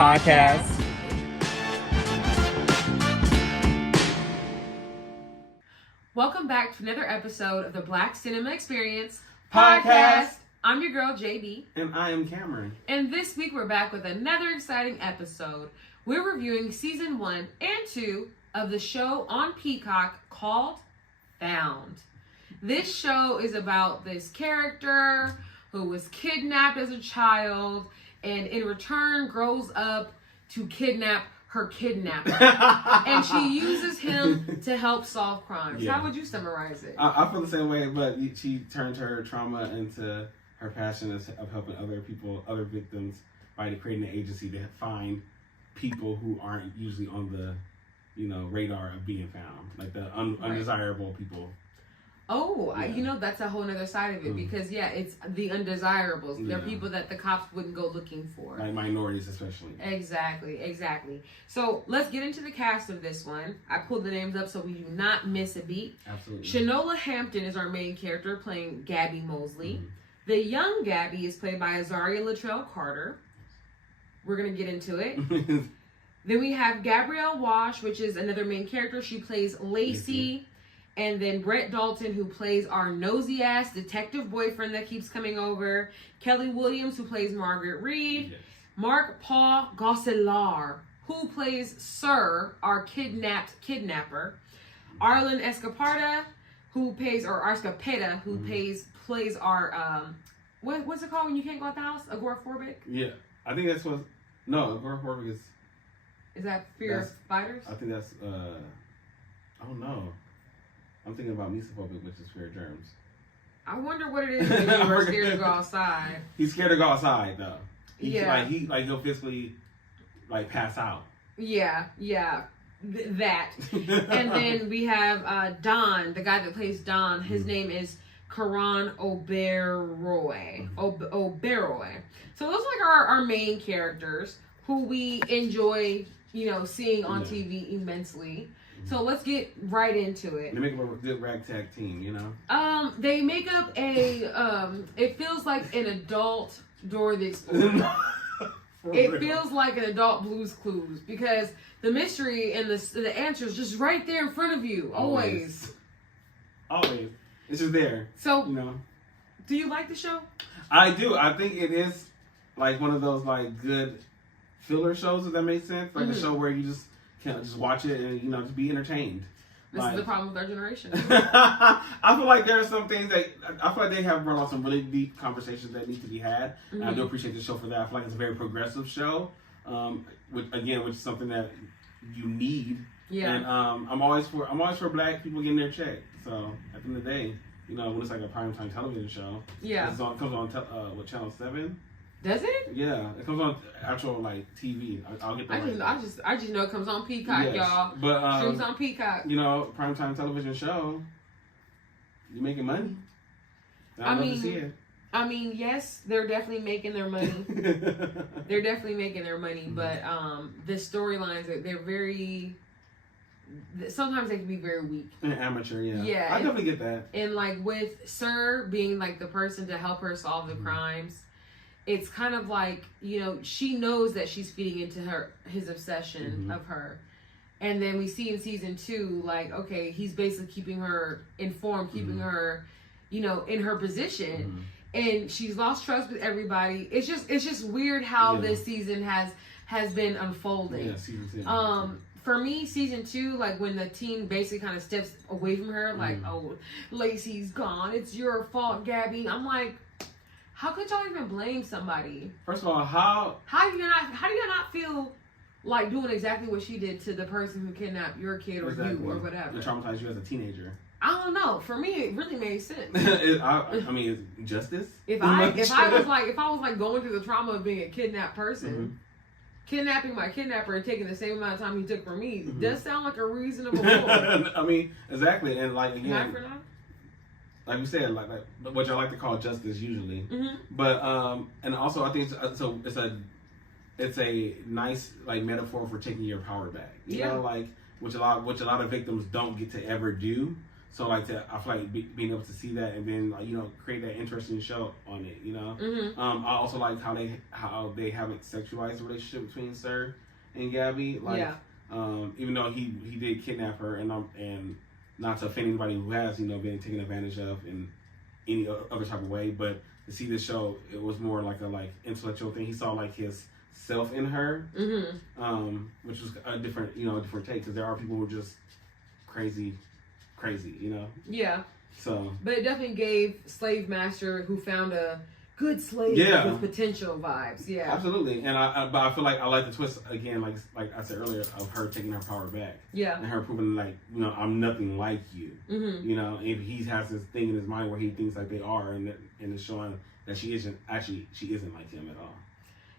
podcast. Welcome back to another episode of the Black Cinema Experience Podcast. I'm your girl, JB. And I am Cameron. And this week we're back with another exciting episode. We're reviewing season 1 and 2 of the show on Peacock called Found. This show is about this character who was kidnapped as a child and in return grows up to kidnap her kidnapper. And she uses him to help solve crimes. Yeah. How would you summarize it? I feel the same way, but she turned her trauma into her passion of helping other people, other victims, by creating an agency to find people who aren't usually on the, radar of being found, like the undesirable people. Oh, Yeah. That's a whole other side of it because, it's the undesirables. They're people that the cops wouldn't go looking for. Like minorities especially. Exactly. So let's get into the cast of this one. I pulled the names up so we do not miss a beat. Absolutely. Shanola Hampton is our main character playing Gabby Mosley. Mm-hmm. The young Gabby is played by Azaria Latrell Carter. We're going to get into it. Then we have Gabrielle Wash, which is another main character. She plays Lacey. And then Brett Dalton, who plays our nosy-ass detective boyfriend that keeps coming over. Kelly Williams, who plays Margaret Reed. Yes. Mark Paul Gosselin, who plays Sir, our kidnapper. Arlen Escapeta, who plays our, what's it called when you can't go out the house? Agoraphobic? Yeah. I think that's what, no, agoraphobic is... Is that fear of spiders? I think that's, oh no. I'm thinking about mesophobic, which is fear of germs. I wonder what it is when you are scared to go outside. He's scared to go outside, though. Yeah. He'll physically, pass out. Yeah. That. And then we have Don, the guy that plays Don. His name is Karan Oberoi. Oberoi. So those are like our main characters who we enjoy, seeing on TV immensely. So let's get right into it. They make up a good ragtag team, They make up it feels like an adult Dora the Explorer. It feels like an adult Blue's Clues because the mystery and the answer is just right there in front of you. Always. It's just there. So, do you like the show? I do. I think it is like one of those good filler shows, if that makes sense. Like a show where you just can't just watch it and just be entertained. This is the problem with our generation. I feel like there are some things that I feel like they have brought on some really deep conversations that need to be had. And I do appreciate the show for that. I feel like it's a very progressive show, which is something that you need. Yeah. And I'm always for Black people getting their check. So at the end of the day, when it's like a primetime television show, it comes on Channel 7. Does it? Yeah, it comes on actual TV. I'll get the I just know it comes on Peacock, y'all. But streams on Peacock. Primetime television show. You making money? I love to see it. I mean, yes, they're definitely making their money. But the storylines they're very. Sometimes they can be very weak. And amateur, yeah. Yeah, I definitely get that. And with Sir being the person to help her solve the crimes. It's kind of she knows that she's feeding into his obsession of her. And then we see in season 2, okay, he's basically keeping her informed, keeping her, in her position. And she's lost trust with everybody. It's just weird how this season has been unfolding. Yeah, season 2. For me, season 2, when the team basically kind of steps away from her, oh, Lacey's gone. It's your fault, Gabby. I'm like, how could y'all even blame somebody? First of all, how do you not feel like doing exactly what she did to the person who kidnapped your kid or you or whatever? It traumatized you as a teenager. I don't know. For me, it really made sense. I mean, justice. If I was going through the trauma of being a kidnapped person, kidnapping my kidnapper and taking the same amount of time he took for me does sound like a reasonable goal. I mean, exactly, and again. For that? Like we said, like what y'all like to call justice usually, but and also I think it's a nice metaphor for taking your power back. You know, which a lot of victims don't get to ever do. So like I feel like being able to see that and then like, you know, create that interesting show on it, you know. I also like how they haven't sexualized the relationship between Sir and Gabby. Like, even though he did kidnap her and not to offend anybody who has, you know, been taken advantage of in any other type of way, but to see this show, it was more like a intellectual thing. He saw like his self in her, which was a different take, because there are people who are just crazy, you know. Yeah. So, but it definitely gave slave master who found a good slave with potential vibes. Yeah, absolutely. And but I feel like I like the twist again, like I said earlier, of her taking her power back. Yeah, and her proving like, you know, I'm nothing like you. You know, and he has this thing in his mind where he thinks like they are, and it's showing that she isn't like him at all.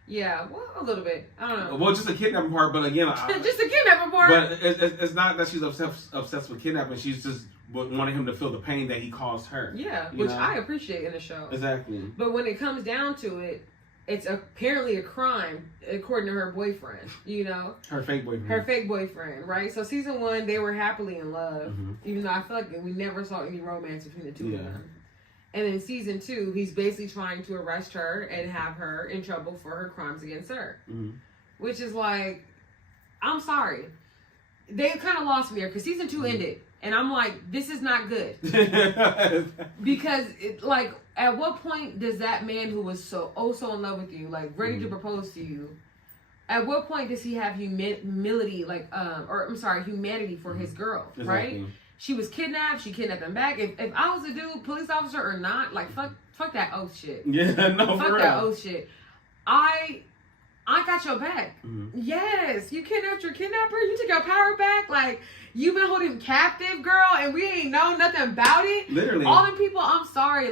Yeah, well, a little bit. I don't know. Well, just a kidnapping part, but again, just a kidnapping part. But it's not that she's obsessed with kidnapping. She's just wanting him to feel the pain that he caused her. Yeah, which I appreciate in the show. Exactly. But when it comes down to it, it's apparently a crime, according to her boyfriend. You know, her fake boyfriend. Her fake boyfriend, right? So season 1, they were happily in love, even though I feel like we never saw any romance between the two of them. And in season 2, he's basically trying to arrest her and have her in trouble for her crimes against her. Which is like, I'm sorry. They kind of lost me there because season 2 ended. And I'm like, this is not good. Because, at what point does that man who was so in love with you, like, ready to propose to you, at what point does he have humanity for his girl, right? She was kidnapped. She kidnapped him back. If I was a dude, police officer or not, like, fuck that oath shit. Yeah, no, fuck that oath shit. I got your back. Yes, you kidnapped your kidnapper. You took your power back. Like, you've been holding captive, girl, and we ain't know nothing about it. Literally. All them people, I'm sorry,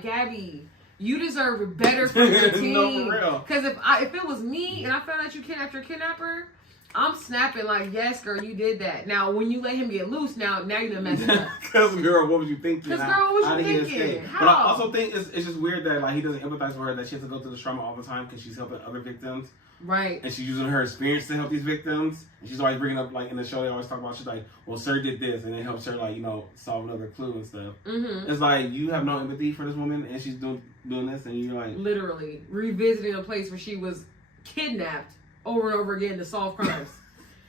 Gabby. You deserve better from your team. No, for real. Because if it was me and I found out you kidnapped your kidnapper, I'm snapping like, yes, girl, you did that. Now, when you let him get loose, now you done messed up. Because, girl, what was you thinking? Because, girl, what was you thinking? But I also think it's just weird that like he doesn't empathize with her, that she has to go through this trauma all the time because she's helping other victims. Right. And she's using her experience to help these victims. And she's always bringing up, like, in the show, they always talk about, she's like, well, Sir did this. And it helps her, like, you know, solve another clue and stuff. It's like, you have no empathy for this woman, and she's doing this, and you're like... Literally. Revisiting a place where she was kidnapped over and over again to solve crimes.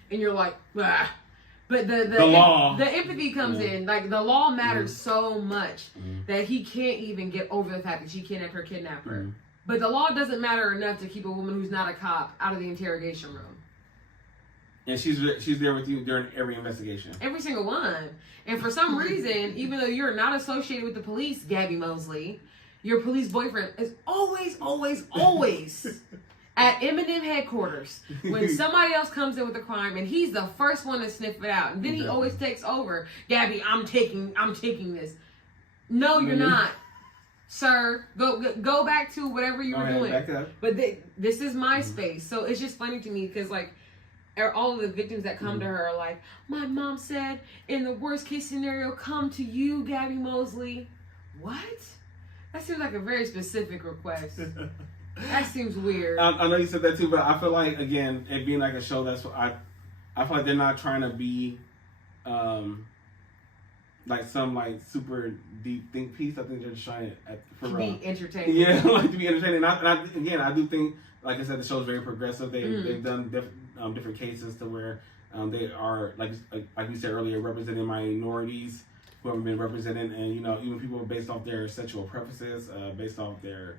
And you're like, bah. But the law. The empathy comes in. Like, the law matters so much that he can't even get over the fact that she kidnapped her kidnapper. But the law doesn't matter enough to keep a woman who's not a cop out of the interrogation room. And she's there with you during every investigation. Every single one. And for some reason, even though you're not associated with the police, Gabby Mosley, your police boyfriend is always at Eminem headquarters when somebody else comes in with a crime, and he's the first one to sniff it out. And then he always takes over. Gabby, I'm taking this. No, you're not. Sir, go back to whatever you were doing. Back up. But this is my space. So it's just funny to me because, like, all of the victims that come to her are like, my mom said, in the worst case scenario, come to you, Gabby Mosley. What? That seems like a very specific request. That seems weird. I know you said that too, but I feel like, again, it being like a show, that's what I feel like they're not trying to be like some like super deep think piece. I think they're just trying to be entertaining. Yeah, like to be entertaining. And I do think, like I said, the show's very progressive. They've done different cases to where they are like we said earlier, representing minorities who haven't been represented, and you know, even people based off their sexual preferences, based off their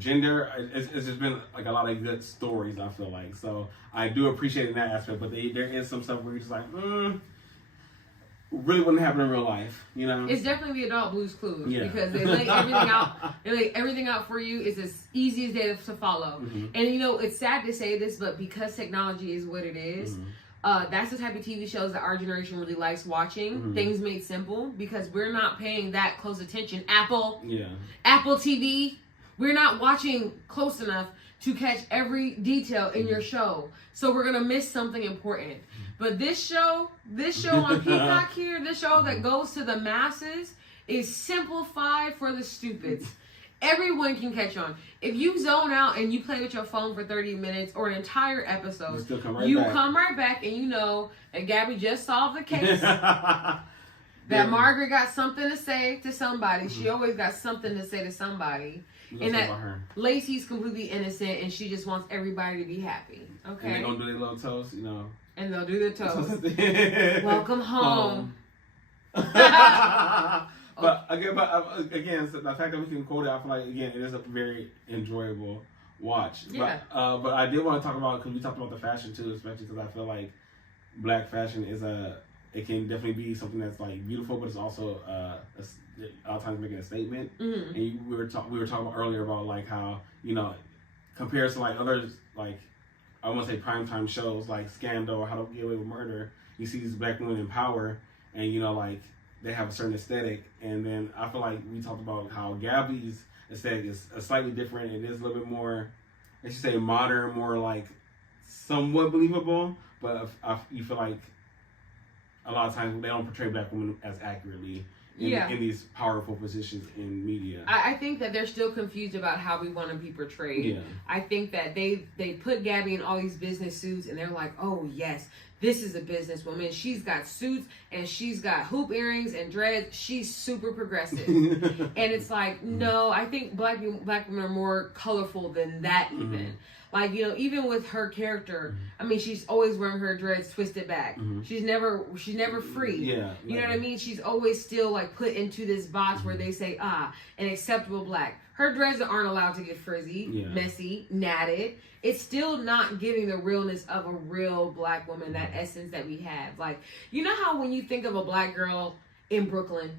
gender. It's just been like a lot of good stories, I feel like. So I do appreciate in that aspect, but there is some stuff where you're just like, really wouldn't happen in real life, you know? It's definitely the adult Blue's Clues because they lay everything out. They lay everything out for you. It's as easy as day to follow. And it's sad to say this, but because technology is what it is, that's the type of TV shows that our generation really likes watching. Things made simple because we're not paying that close attention. Apple TV. We're not watching close enough to catch every detail in your show. So we're going to miss something important. But this show on Peacock here, this show that goes to the masses, is simplified for the stupids. Everyone can catch on. If you zone out and you play with your phone for 30 minutes or an entire episode, come right back and Gabby just solved the case. that Margaret got something to say to somebody. She always got something to say to somebody. And that Lacey's completely innocent and she just wants everybody to be happy. Okay. And they're going to do their little toast, you know. And they'll do their toast. Welcome home. But again, so the fact that we can quote it, I feel like, again, it is a very enjoyable watch. Yeah. But I did want to talk about, because we talked about the fashion too, especially because I feel like black fashion is it can definitely be something that's like beautiful, but it's also a lot of times making a statement. And we were talking about earlier about like how, you know, compared to like others, like I want to say primetime shows like Scandal or How to Get Away with Murder, you see these black women in power, and you know, like they have a certain aesthetic. And then I feel like we talked about how Gabby's aesthetic is slightly different. It is a little bit more, I should say, modern, more like somewhat believable. But you feel like a lot of times they don't portray black women as accurately in these powerful positions in media. I think that they're still confused about how we want to be portrayed. Yeah. I think that they put Gabby in all these business suits and they're like, oh yes, this is a businesswoman. She's got suits and she's got hoop earrings and dreads. She's super progressive. And it's like, no, I think black women are more colorful than that even. Like, you know, even with her character, I mean, she's always wearing her dreads twisted back. She's never free. Yeah. You know what I mean? She's always still like put into this box where they say, an acceptable black. Her dreads aren't allowed to get frizzy, messy, natted. It's still not giving the realness of a real black woman, that essence that we have. Like, you know how when you think of a black girl in Brooklyn,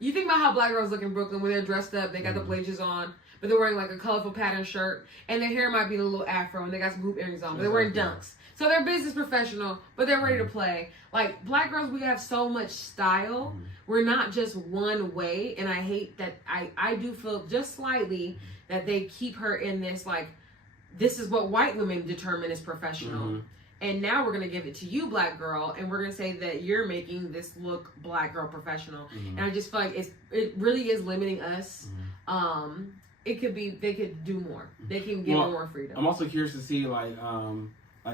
you think about how black girls look in Brooklyn when they're dressed up, they got the blazers on, but they're wearing like a colorful pattern shirt, and their hair might be a little afro, and they got some hoop earrings on, but they're wearing dunks. So they're business professional, but they're ready to play. Like, black girls, we have so much style. We're not just one way, and I hate that. I do feel just slightly that they keep her in this, like, this is what white women determine as professional. And now we're going to give it to you, black girl, and we're going to say that you're making this look black girl professional. And I just feel like it really is limiting us. They could do more. They can give more freedom. I'm also curious to see like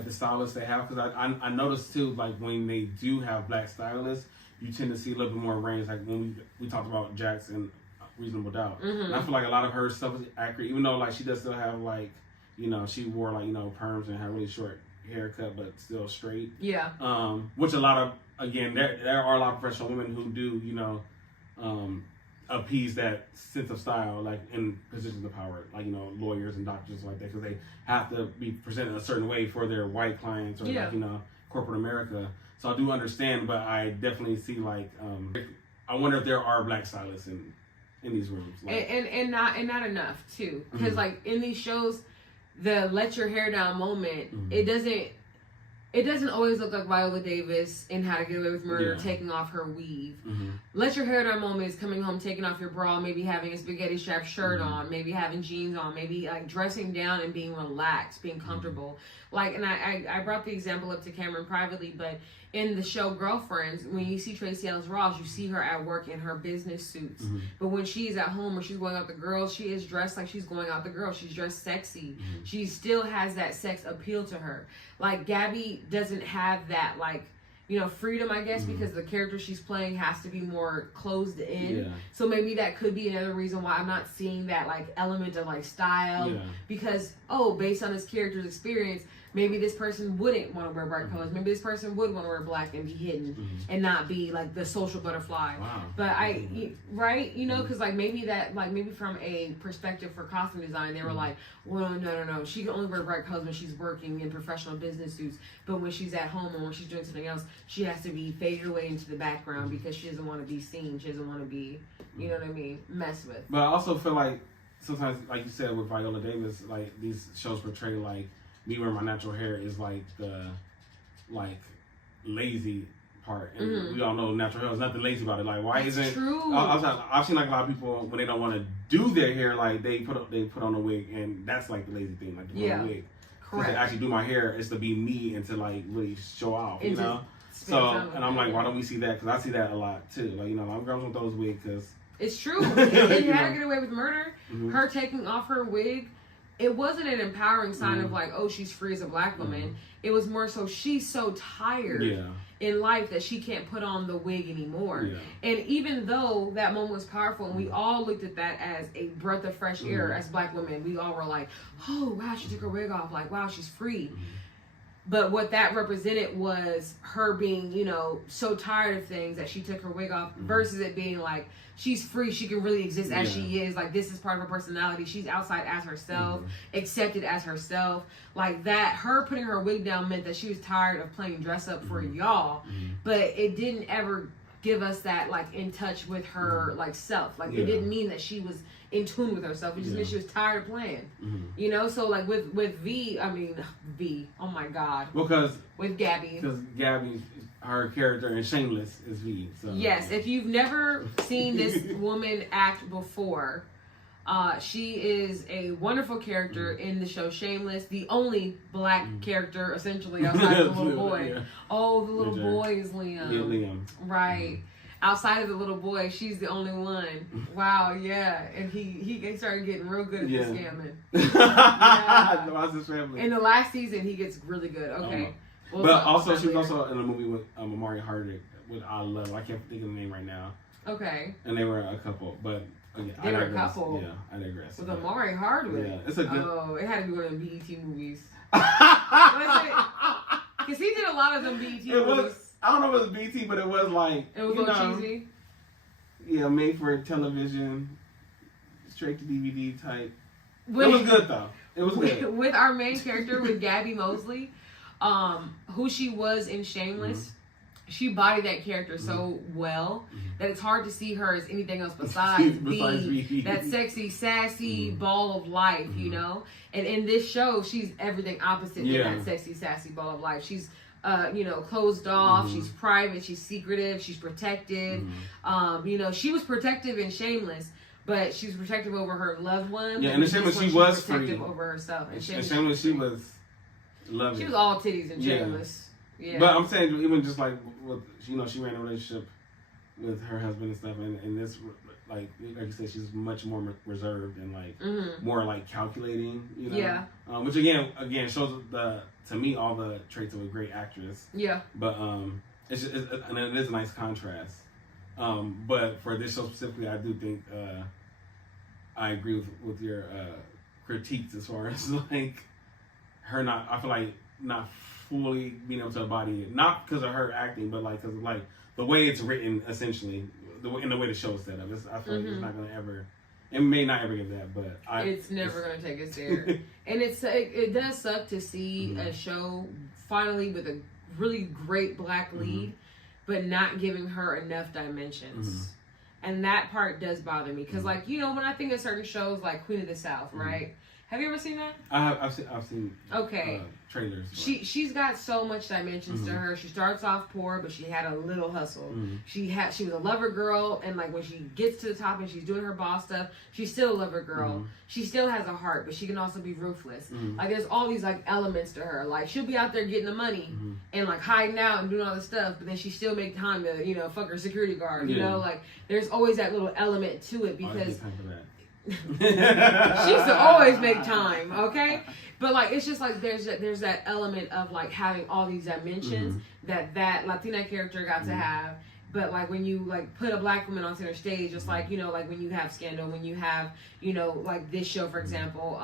the stylists they have, because I noticed too, like when they do have black stylists, you tend to see a little bit more range. Like when we talked about Jackson, Reasonable Doubt, and I feel like a lot of her stuff is accurate, even though like she does still have like, you know, she wore like, you know, perms and had really short haircut but still straight. Yeah. Which a lot of, again, there are a lot of professional women who do, you know, appease that sense of style, like in positions of power, like, you know, lawyers and doctors like that, because they have to be presented a certain way for their white clients or like, you know, corporate America. So I do understand, but I definitely see like I wonder if there are black stylists in these rooms, like, and not enough too, because like in these shows, the let your hair down moment, it doesn't always look like Viola Davis in How to Get Away with Murder taking off her weave. Let your hair down moment is coming home, taking off your bra, maybe having a spaghetti strap shirt on, maybe having jeans on, maybe like dressing down and being relaxed, being comfortable. Like, and I brought the example up to Cameron privately, but in the show Girlfriends, when you see Tracee Ellis Ross, you see her at work in her business suits. But when she's at home or she's going out the girls, she is dressed like she's going out the girls. She's dressed sexy. She still has that sex appeal to her. Like, Gabby doesn't have that, like, you know, freedom, I guess, because the character she's playing has to be more closed in. So maybe that could be another reason why I'm not seeing that, like, element of, like, style. Because, based on this character's experience, maybe this person wouldn't want to wear bright colors. Maybe this person would want to wear black and be hidden and not be like the social butterfly. But right? You know, because like maybe from a perspective for costume design, they were like, well, no. She can only wear bright colors when she's working in professional business suits. But when she's at home or when she's doing something else, she has to be faded away into the background because she doesn't want to be seen. She doesn't want to be, you know what I mean, messed with. But I also feel like sometimes, like you said with Viola Davis, like these shows portray like me wearing my natural hair is like the lazy part, and we all know natural hair is nothing lazy about it. Like, why isn't true? I've seen like a lot of people when they don't want to do their hair, like they put on a wig, and that's like the lazy thing, like to put on a wig. Correct. To actually do my hair is to be me and to like really show off, you know. So and I'm like, why don't we see that? Because I see that a lot too. Like, you know, I'm girls with those wigs because it's true. And How to Get Away with Murder, her taking off her wig it wasn't an empowering sign of like, oh, she's free as a black woman. It was more so she's so tired in life that she can't put on the wig anymore. And even though that moment was powerful and we all looked at that as a breath of fresh air as black women, we all were like, oh wow, she took her wig off, like wow, she's free. But what that represented was her being, you know, so tired of things that she took her wig off versus it being like, she's free, she can really exist as she is. Like, this is part of her personality. She's outside as herself, accepted as herself. Like, that, her putting her wig down meant that she was tired of playing dress up for y'all. But it didn't ever give us that, like, in touch with her, like, self. Like, it didn't mean that she was in tune with herself. It just meant she was tired of playing. You know? So, like, with V, oh my God. Because with Gabby. Because Gabby, her character in Shameless is V. So. Yes, if you've never seen this woman act before, she is a wonderful character in the show Shameless, the only black character essentially outside of the little boy. Oh, the little boy is Liam. Yeah, Liam. Right. Outside of the little boy, she's the only one. Wow, yeah. And he started getting real good at the scamming. In the last season, he gets really good. Okay. But also, she was also in a movie with Amari Hardwick, with I Love. I can't think of the name right now. Okay. And they were a couple, but they were a couple. Yeah, I digress. With Amari Hardwick. Yeah, it's a good. Oh, it had to be one of the BET movies. Because he did a lot of them BET movies. I don't know if it was BT, but it was like it was a little cheesy. Yeah, made for television, straight to DVD type. It was good though. It was good. With our main character, with Gabby Mosley, who she was in Shameless, she bodied that character so well that it's hard to see her as anything else besides be that sexy, sassy ball of life, you know. And in this show, she's everything opposite than that sexy, sassy ball of life. She's you know, closed off. She's private. She's secretive. She's protective. You know, she was protective in Shameless, but she's protective over her loved one. Yeah, and in Shameless she was protective free over herself. In Shameless she was loving. She was all titties in Shameless. Yeah. But I'm saying even just like with, you know, she ran a relationship with her husband and stuff, and this like you said, she's much more reserved and like more like calculating, you know. Yeah. Which again shows to me all the traits of a great actress. Yeah. But and it is a nice contrast. But for this show specifically, I do think I agree with your critiques as far as like her not. I feel like not fully being able to embody it, not because of her acting, but like because like the way it's written, essentially, the way the show is set up. I feel like it's not going to ever. It may not ever get that, but it's never going to take us there. And it does suck to see a show finally with a really great black lead, but not giving her enough dimensions. And that part does bother me because, like, you know, when I think of certain shows like Queen of the South, right? Have you ever seen that? I've seen. Okay. Trailers. She's got so much dimensions to her. She starts off poor, but she had a little hustle. She was a lover girl, and like when she gets to the top and she's doing her boss stuff, she's still a lover girl. She still has a heart, but she can also be ruthless. Like there's all these like elements to her. Like she'll be out there getting the money and like hiding out and doing all this stuff, but then she still make time to, you know, fuck her security guard. You know, like there's always that little element to it because. She used to always make time, okay? But like it's just like there's that element of like having all these dimensions that Latina character got to have. But like when you like put a black woman on center stage, just like, you know, like when you have Scandal, when you have, you know, like this show for example,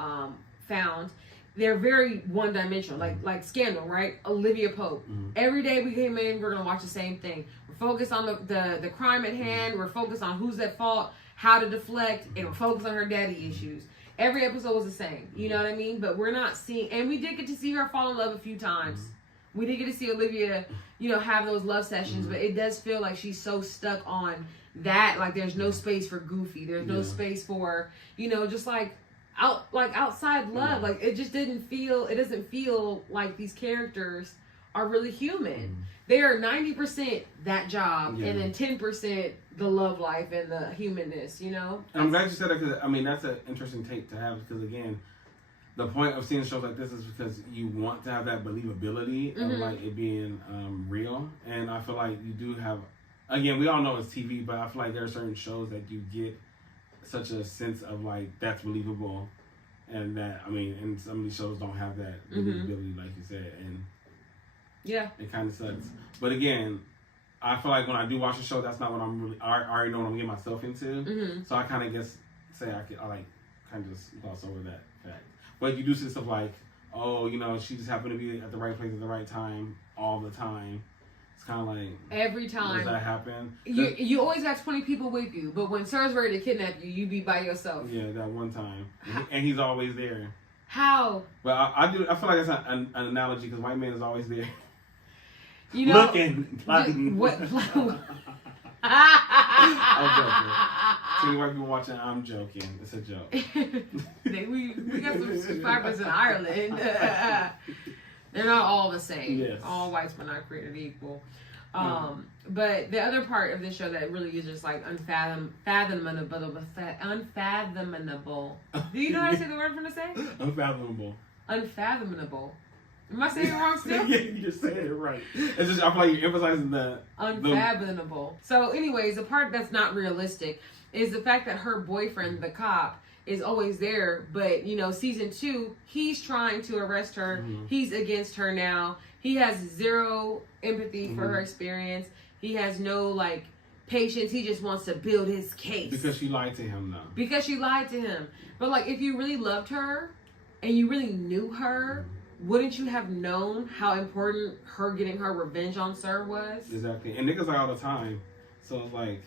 Found, they're very one dimensional. Like Scandal, right? Olivia Pope. Every day we came in, we're gonna watch the same thing. We're focused on the crime at hand. We're focused on who's at fault, how to deflect, and we're focused on her daddy issues. Every episode was the same, you know what I mean? But we're not seeing, and we did get to see her fall in love a few times. We did get to see Olivia, you know, have those love sessions, but it does feel like she's so stuck on that. Like there's no space for goofy. There's no space for, you know, just like outside love. Like it doesn't feel like these characters are really human. They are 90% that job, and then 10% the love life and the humanness, you know? And I'm glad you said that because, I mean, that's an interesting take to have because, again, the point of seeing shows like this is because you want to have that believability of, like, it being real. And I feel like you do have, again, we all know it's TV, but I feel like there are certain shows that you get such a sense of, like, that's believable. and that and some of these shows don't have that ability, like you said, and it kind of sucks. But again, I feel like when I do watch a show, that's not what I'm really. I already know what I'm getting myself into, so I kind of I like kind of just gloss over that fact. But you do see stuff like, oh, she just happened to be at the right place at the right time all the time. It's kind of like every time. Does that happen? You always got 20 people with you, but when Sir's ready to kidnap you, you be by yourself. Yeah, that one time, and he's always there. How? But I feel like that's an analogy because white man is always there. Looking, plotting. What? I'm joking. See, white people watching, I'm joking. It's a joke. we got some subscribers in Ireland. They're not all the same. Yes. All whites were not created equal. But the other part of this show that really is just like unfathomable. Do you know how to say the word I'm going to say? Unfathomable. Unfathomable. Am I saying it wrong still? Yeah, you just saying it right. It's just, I feel like you're emphasizing the unfathomable. So anyways, the part that's not realistic is the fact that her boyfriend, the cop, is always there. But, season 2, he's trying to arrest her. Mm-hmm. He's against her now. He has zero empathy for her experience. He has no, patience. He just wants to build his case. Because she lied to him, though. Because she lied to him. But, if you really loved her and you really knew her, wouldn't you have known how important her getting her revenge on Sir was? Exactly. And niggas lie all the time. So it's like...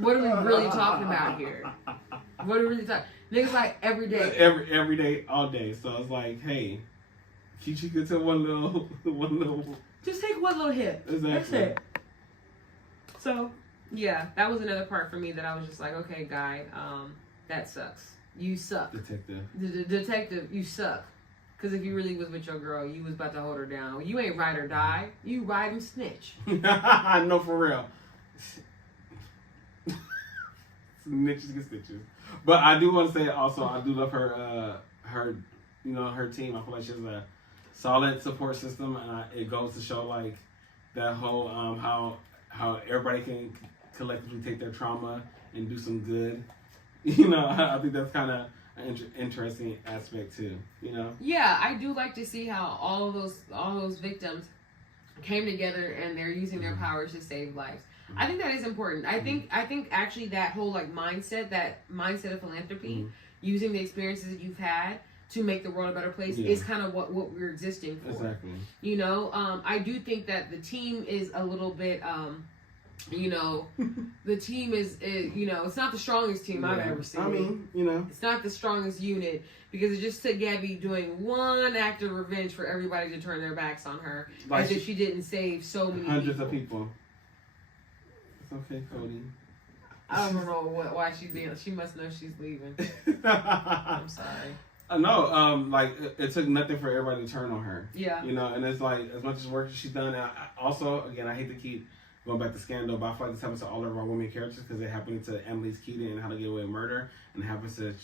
What are we really talking about here? What are we really talking? Niggas lie every day. Every day, all day. So it's like, hey, she could tell one little... Just take one little hit. Exactly. That's it. So, yeah, that was another part for me that I was just like, okay, guy, that sucks. You suck. Detective. Detective, you suck. Because if you really was with your girl, you was about to hold her down. You ain't ride or die. You ride and snitch. No, for real. Snitches get stitches. But I do want to say also, I do love her her team. I feel like she has a solid support system, and it goes to show that whole how everybody can collectively take their trauma and do some good. I think that's kind of an interesting aspect too. Yeah, I do like to see how all those victims came together and they're using their powers to save lives. I think that is important. I think actually that whole mindset of philanthropy, using the experiences that you've had to make the world a better place is kind of what we're existing for. Exactly. I do think that the team is a little bit the team is it's not the strongest team I've ever seen. It's not the strongest unit because it just took Gabby doing one act of revenge for everybody to turn their backs on her as if she didn't save so many hundreds of people. It's okay, Cody. I don't know why she's being. She must know she's leaving. I'm sorry. No, it took nothing for everybody to turn on her. Yeah. And it's as much as work as she's done. And also, again, I hate to keep going back to Scandal, but I feel like this happens to all of our women characters because it happened to Annalise Keaton and How to Get Away with Murder, and it happens to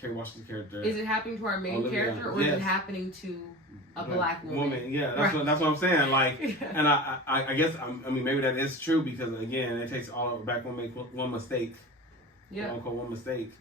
Kerry Washington's character. Is it happening to our main character, or is it happening to a black woman? Yeah, that's what I'm saying. And I guess maybe that is true because again, it takes all black women make one mistake. Yeah. Quote unquote one mistake.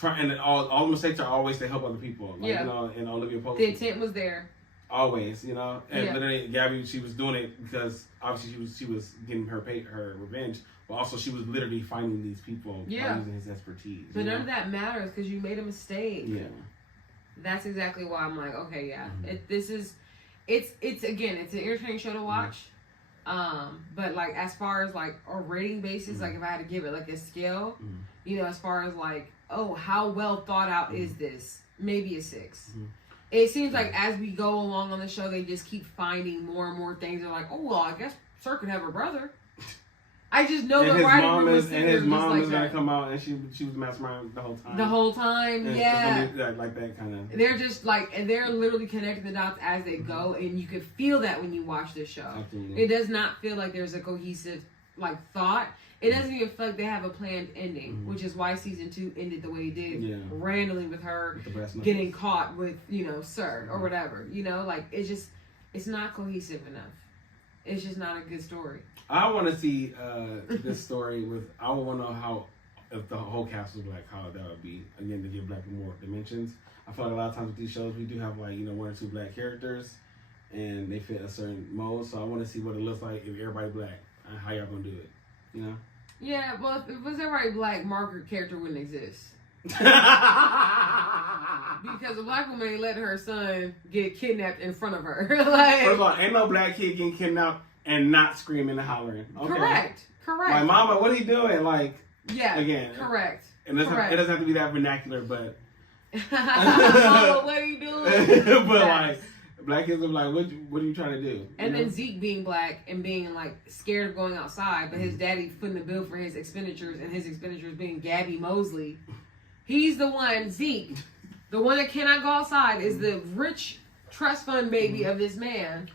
And all the mistakes are always to help other people. And Olivia Pope. The intent was there. Always, and literally Gabby, she was doing it because obviously she was getting her revenge, but also she was literally finding these people by using his expertise. But none of that matters because you made a mistake. Yeah, that's exactly why I'm like, okay, yeah, it's again, it's an entertaining show to watch. But as far as a rating basis, if I had to give it a scale, as far as how well thought out is this? Maybe a 6. It seems like as we go along on the show, they just keep finding more and more things. They're like, oh, well, I guess Sir could have a brother. I just know the writing room was sitting there just like that. And his mom is going to come out, and she was masterminding the whole time. The whole time, and yeah. Like that kind of... They're just and they're literally connecting the dots as they go, and you can feel that when you watch this show. Absolutely. It does not feel like there's a cohesive, thought. It doesn't even feel like they have a planned ending, which is why season 2 ended the way it did, randomly with her getting caught with, Sir or whatever. It's not cohesive enough. It's just not a good story. I want to see this story I want to know how if the whole cast was black, how that would be. Again, to give black people more dimensions. I feel like a lot of times with these shows, we do have like, you know, 1 or 2 black characters, and they fit a certain mold. So I want to see what it looks like if everybody black. How y'all gonna do it? You know? Yeah, well, if it was everybody black, Margaret character wouldn't exist. Because a black woman ain't letting her son get kidnapped in front of her. Like, first of all, ain't no black kid getting kidnapped and not screaming and hollering. Okay? Correct. Like, mama, what are you doing? Like, yeah, again. Correct. And it doesn't have to be that vernacular, but. Mama, what are you doing? But like, black kids are like, what are you trying to do? And then Zeke being black and being like scared of going outside, but his daddy footing the bill for his expenditures, and his expenditures being Gabby Mosley. He's the one, Zeke, the one that cannot go outside, is the rich trust fund baby of this man,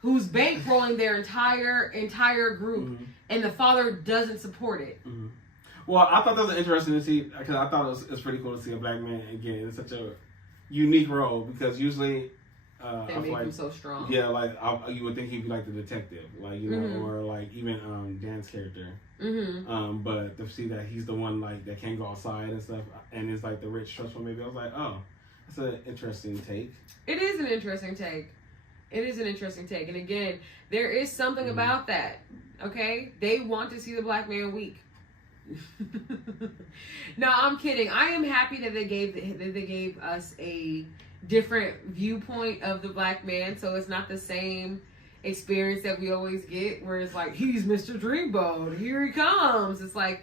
who's bankrolling their entire group, and the father doesn't support it. Well, I thought that was interesting to see, because I thought it was pretty cool to see a black man again in such a unique role, because usually they make him so strong. Yeah, like you would think he'd be like the detective, like, you know, or like even Dan's character. But to see that he's the one like that can't go outside and stuff, and it's like the rich trust fund maybe, I was like, oh, that's an interesting take. It is an interesting take. And again, there is something about that. Okay, they want to see the black man weak. No, I'm kidding. I am happy that they gave us a different viewpoint of the black man, so it's not the same experience that we always get, where it's like, he's Mr. Dreamboat, here he comes. It's like,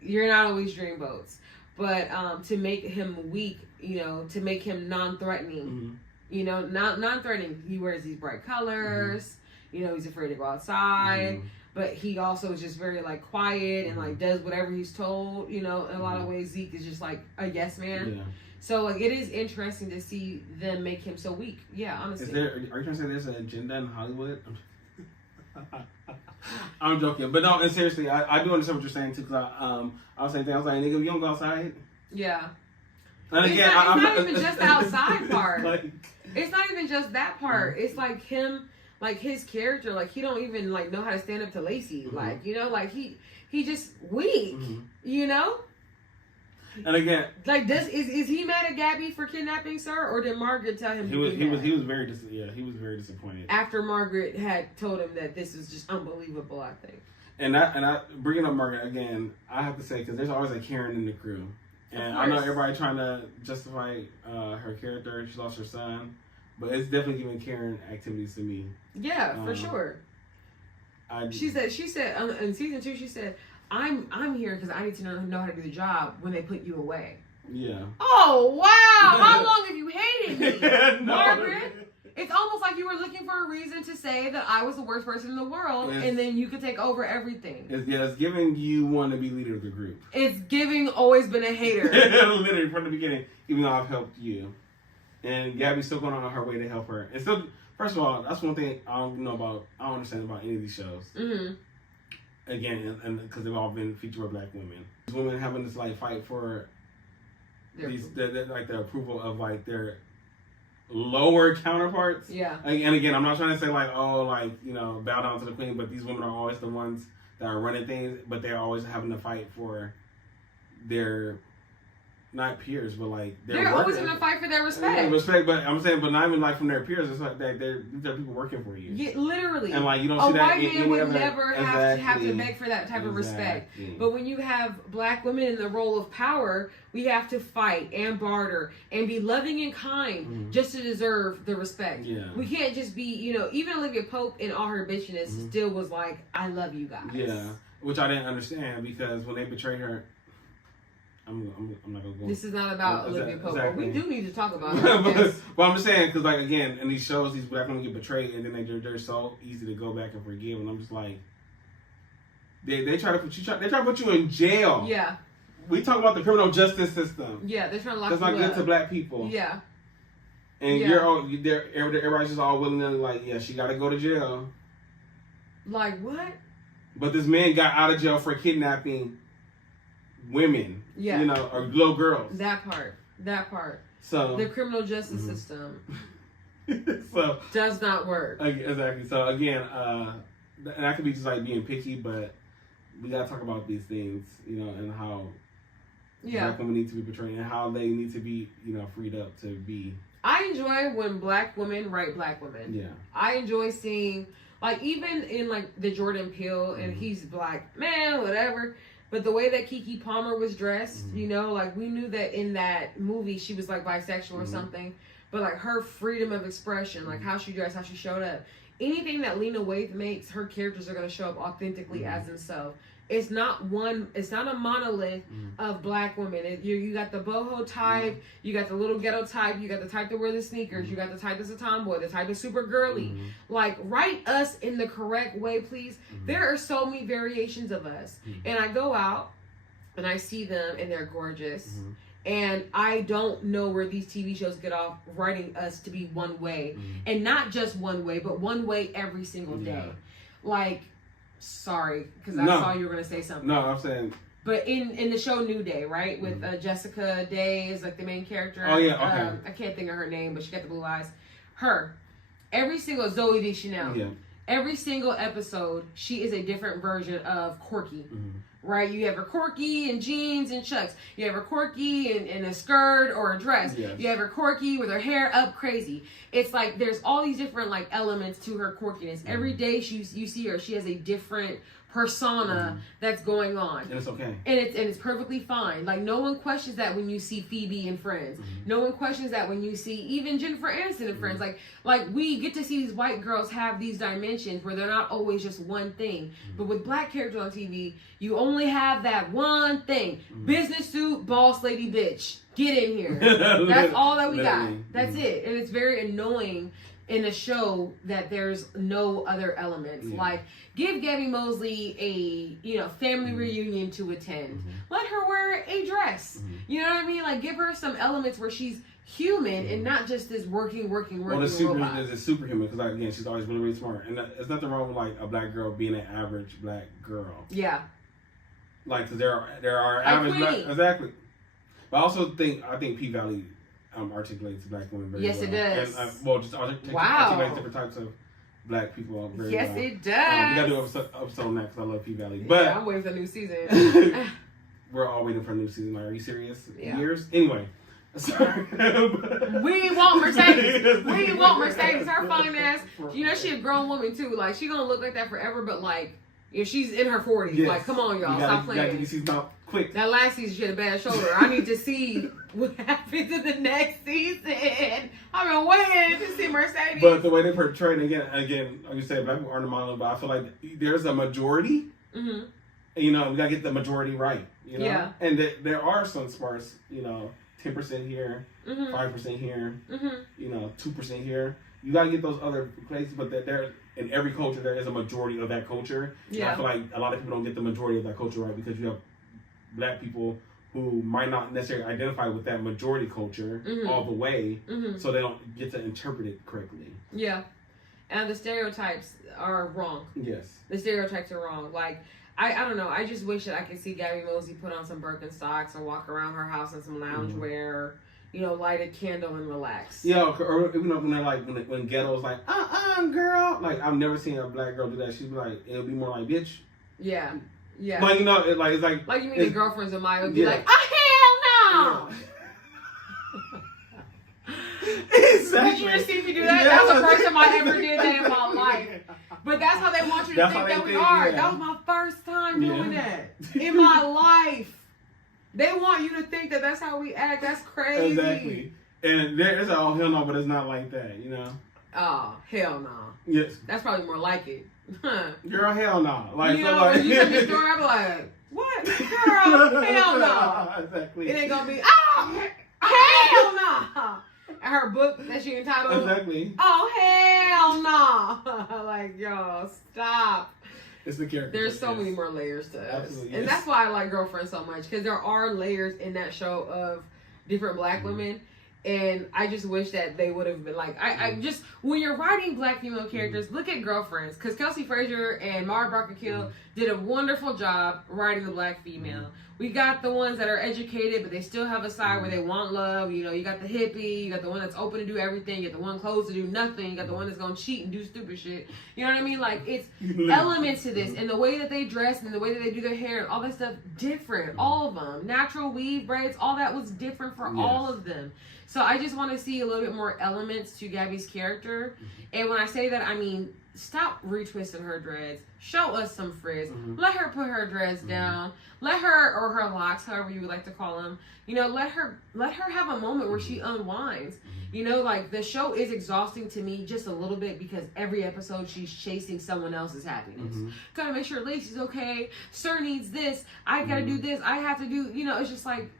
you're not always Dreamboats, but to make him weak, you know, to make him non-threatening, you know, not non-threatening. He wears these bright colors, you know, he's afraid to go outside. But he also is just very like quiet and like does whatever he's told. You know, in a lot of ways, Zeke is just like a yes man. Yeah. So like, it is interesting to see them make him so weak. Yeah, honestly. Are you trying to say there's an agenda in Hollywood? I'm joking, but no, and seriously, I do understand what you're saying too. Cause I was saying, I was like, nigga, you don't go outside. Yeah. And it's again, not even just the outside part. Like, it's not even just that part. It's like him. Like his character, like he don't even like know how to stand up to Lacey. Like, you know, like he just weak. You know. And again, like is he mad at Gabby for kidnapping Sir, or did Margaret tell him? He was very disappointed after Margaret had told him that this is just unbelievable. I think. And I bringing up Margaret again, I have to say, because there's always a Karen in the crew, and I know everybody trying to justify her character. She lost her son. But it's definitely giving Karen activities to me. Yeah, for sure. She said in season 2, she said, I'm here because I need to know how to do the job when they put you away. Yeah. Oh, wow. How long have you hated me, Margaret? It's almost like you were looking for a reason to say that I was the worst person in the world, and then you could take over everything. It's giving you one to be leader of the group. It's giving always been a hater. Literally from the beginning, even though I've helped you. And Gabby's still going on her way to help her. And still, first of all, that's one thing I don't understand about any of these shows. Again, and because they've all been featured by black women. These women having this like fight for the approval of like their lower counterparts. Yeah. And again, I'm not trying to say like, oh, like, you know, bow down to the queen, but these women are always the ones that are running things, but they're always having to fight for their, not peers, but like they're always in a fight for their respect. Yeah, respect, but I'm saying, but not even like from their peers. It's like these are people working for you. Yeah, literally. And like you don't see that. A white man would never have to beg for that type of respect. But when you have black women in the role of power, we have to fight and barter and be loving and kind just to deserve the respect. Yeah. We can't just be, you know, even Olivia Pope in all her bitchiness still was like, I love you guys. Yeah, which I didn't understand, because when they betrayed her. I'm not gonna go. This is not about Olivia Pope. Exactly. We do need to talk about her. But I'm just saying, because like again, in these shows, these black women get betrayed, and then they're so easy to go back and forgive, and I'm just like, they try to put you in jail. Yeah. We talk about the criminal justice system. Yeah, they're trying to lock you up. That's not good to black people. Yeah. And everybody's just all willing to like, yeah, she got to go to jail. Like what? But this man got out of jail for kidnapping women, you know, or little girls. That part. So the criminal justice system so does not work. Exactly. So again, and I could be just like being picky, but we gotta talk about these things, you know, and how Yeah. black women need to be portrayed and how they need to be, you know, freed up to be. I enjoy when black women write black women. Yeah. I enjoy seeing, like, even in, like, the Jordan Peele, and he's black, man, whatever. But the way that Keke Palmer was dressed, you know, like, we knew that in that movie she was, like, bisexual or something. But, like, her freedom of expression, like, how she dressed, how she showed up. Anything that Lena Waithe makes, her characters are going to show up authentically as themselves. It's not a monolith of black women. You got the boho type, you got the little ghetto type, you got the type that wear the sneakers, you got the type that's a tomboy, the type that's super girly. Like, write us in the correct way, please. There are so many variations of us. And I go out and I see them and they're gorgeous. And I don't know where these TV shows get off writing us to be one way. And not just one way, but one way every single day. Like, sorry, because I saw you were going to say something. No, I'm saying... But in the show New Day, right? With Jessica Day is like the main character. Oh, yeah, okay. I can't think of her name, but she got the blue eyes. Her. Every single Zooey Deschanel. Yeah. Every single episode, she is a different version of Corky. Right? You have her Corky in jeans and chucks. You have her Corky in a skirt or a dress. Yes. You have her Corky with her hair up crazy. It's like there's all these different like elements to her quirkiness. Every day you see her, she has a different persona that's going on. And it's okay. And it's perfectly fine. Like, no one questions that when you see Phoebe and Friends. No one questions that when you see even Jennifer Aniston and Friends. Like we get to see these white girls have these dimensions where they're not always just one thing. But with black characters on TV, you only have that one thing. Business suit, boss lady bitch. Get in here. That's all that we got. That's it. And it's very annoying in a show that there's no other elements. Like, give Gabby Mosley a family reunion to attend. Let her wear a dress. You know what I mean? Like, give her some elements where she's human and not just this working well, robot. the superhuman, because like, again, she's always been really smart, and there's nothing wrong with like a black girl being an average black girl. Yeah. Like, cause there are Like average Queenie. black, exactly. But I also think P-Valley articulates black women very well. Yes, it does. And just articulates different types of black people very well. Yes, it does. We gotta do an episode on that because I love P-Valley. But I'm waiting for the new season. we're all waiting for a new season. Like, are you serious? Yeah. Years? Anyway. Sorry. We want Mercedes. We want Mercedes. Her fine ass. You know, she a grown woman too. Like, she gonna look like that forever, but like, if she's in her 40s, yes. like, come on, y'all, stop playing. You see, stop quick. That last season she had a bad shoulder. I need to see what happens in the next season. I've been waiting to see Mercedes. But the way they portray it, again, like you said, black people aren't a monolith, but I feel like there's a majority. And, you know, we gotta get the majority right. You know? Yeah. And there are some sparse, you know, 10% here, 5% here, you know, 2% here. You gotta get those other places, but there in every culture there is a majority of that culture. Yeah. And I feel like a lot of people don't get the majority of that culture right because you have black people who might not necessarily identify with that majority culture all the way, so they don't get to interpret it correctly. Yeah. And the stereotypes are wrong. Yes. The stereotypes are wrong. Like, I don't know. I just wish that I could see Gabby Mosley put on some Birkenstocks and walk around her house in some loungewear, or, you know, light a candle and relax. Yeah, or you know, when they're like, when ghetto's like, girl. Like, I've never seen a black girl do that. She'd be like, it'll be more like, bitch. Yeah. Yeah. Like, you know, it's like. Like, you mean the girlfriends of mine would be like, oh, hell no! Exactly. Did you ever see me do that? That's the first time I ever did that in my life. But that's how they want you to think that we are. Yeah. That was my first time doing that in my life. They want you to think that that's how we act. That's crazy. Exactly. And there's hell no, but it's not like that, you know? Oh, hell no. Yes. That's probably more like it. Huh. Girl, hell no. Like, You so know, like, when you tell the story, I'm like, what? Girl, hell no. Exactly. It ain't gonna be, oh, hell no. And her book that she entitled, exactly. oh, hell no. Like, y'all, stop. It's the character. There's so many more layers to us. Absolutely, And yes. that's why I like Girlfriend so much, because there are layers in that show of different black women. And I just wish that they would have been like, I just, when you're writing black female characters, look at Girlfriends. Because Kelsey Frazier and Mara Barker Kill did a wonderful job writing the black female. We got the ones that are educated, but they still have a side where they want love. You know, you got the hippie, you got the one that's open to do everything, you got the one closed to do nothing, you got the one that's going to cheat and do stupid shit. You know what I mean? Like, it's elements to this. And the way that they dress and the way that they do their hair and all that stuff, different. All of them. Natural weave, braids, all that was different for all of them. So I just want to see a little bit more elements to Gabby's character. And when I say that, I mean, stop retwisting her dreads. Show us some frizz. Let her put her dreads down. Let her, or her locks, however you would like to call them, you know, let her have a moment where she unwinds. You know, like, the show is exhausting to me just a little bit because every episode she's chasing someone else's happiness. Gotta make sure Lacey's okay. Sir needs this. I gotta do this. I have to do, you know, it's just like,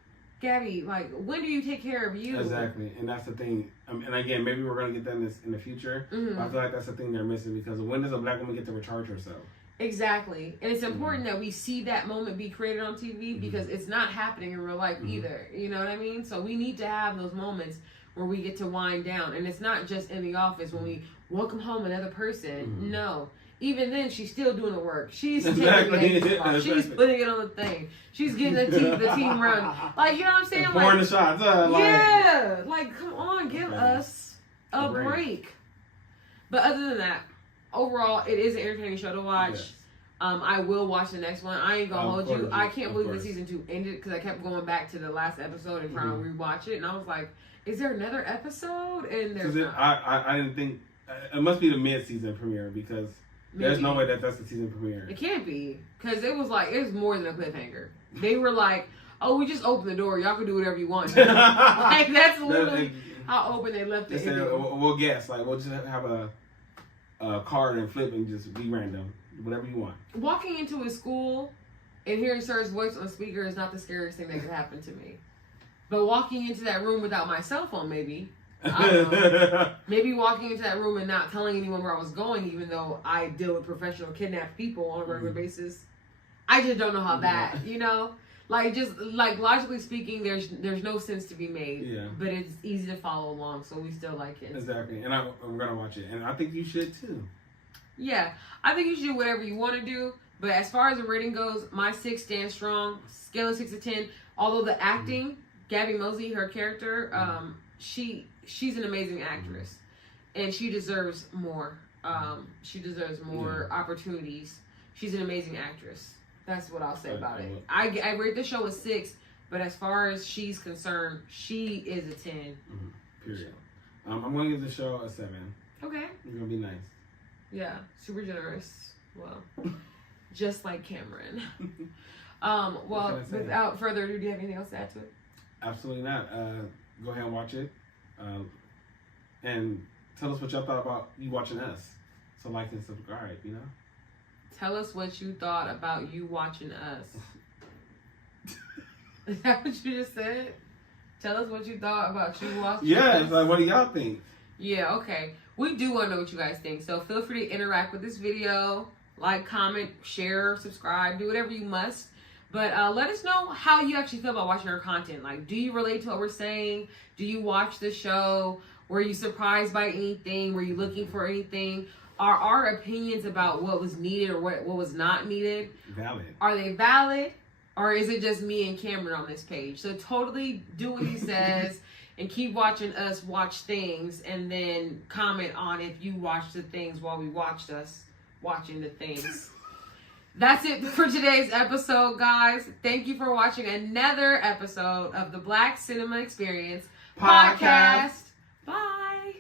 Gabby, like, when do you take care of you? Exactly, and that's the thing. And again, maybe we're gonna get that in the future. But I feel like that's the thing they're missing, because when does a black woman get to recharge herself? Exactly, and it's important that we see that moment be created on TV because it's not happening in real life either. You know what I mean? So we need to have those moments where we get to wind down, and it's not just in the office when we welcome home another person. No. Even then, she's still doing the work. She's taking it. She's putting it on the thing. She's getting the team run. Like, you know what I'm saying? Pouring the shots. Yeah. Like, come on, give us a break. But other than that, overall, it is an entertaining show to watch. Yes. I will watch the next one. I ain't gonna hold you. I can't believe the season 2 ended because I kept going back to the last episode and trying to rewatch it. And I was like, is there another episode? And there's not. I didn't think... It must be the mid-season premiere because... There's no way that's the season premiere. It can't be. Because it was more than a cliffhanger. They were like, oh, we just opened the door. Y'all can do whatever you want. Like, that's literally how open they left it. We'll guess. Like, we'll just have a card and flip and just be random. Whatever you want. Walking into a school and hearing Sir's voice on the speaker is not the scariest thing that could happen to me. But walking into that room without my cell phone, maybe... I don't know. Maybe walking into that room and not telling anyone where I was going, even though I deal with professional kidnapped people on a regular basis. I just don't know how that, you know, like, just like logically speaking, there's no sense to be made. Yeah. But it's easy to follow along, so we still like it. Exactly, and I'm gonna watch it, and I think you should too. Yeah, I think you should do whatever you want to do. But as far as the rating goes, my 6 stands strong. Scale of 6 to 10. Although the acting, Gabby Mosley, her character, she's an amazing actress, and she deserves more. She deserves more opportunities. She's an amazing actress. That's what I'll say about it. I rate the show a 6, but as far as she's concerned, she is a 10. Period. I'm going to give the show a 7. Okay. It's going to be nice. Yeah, super generous. Well, just like Cameron. Well, without further ado, do you have anything else to add to it? Absolutely not. Go ahead and watch it. And tell us what y'all thought about you watching us. So like and subscribe, you know? Tell us what you thought about you watching us. Is that what you just said? Tell us what you thought about you watching us. Yeah, it's like, what do y'all think? Yeah, okay. We do want to know what you guys think. So feel free to interact with this video. Like, comment, share, subscribe. Do whatever you must. But let us know how you actually feel about watching our content. Like, do you relate to what we're saying? Do you watch the show? Were you surprised by anything? Were you looking for anything? Are our opinions about what was needed or what was not needed valid? Are they valid? Or is it just me and Cameron on this page? So totally do what he says and keep watching us watch things, and then comment on if you watched the things while we watched us watching the things. That's it for today's episode, guys. Thank you for watching another episode of the Black Cinema Experience podcast. Bye.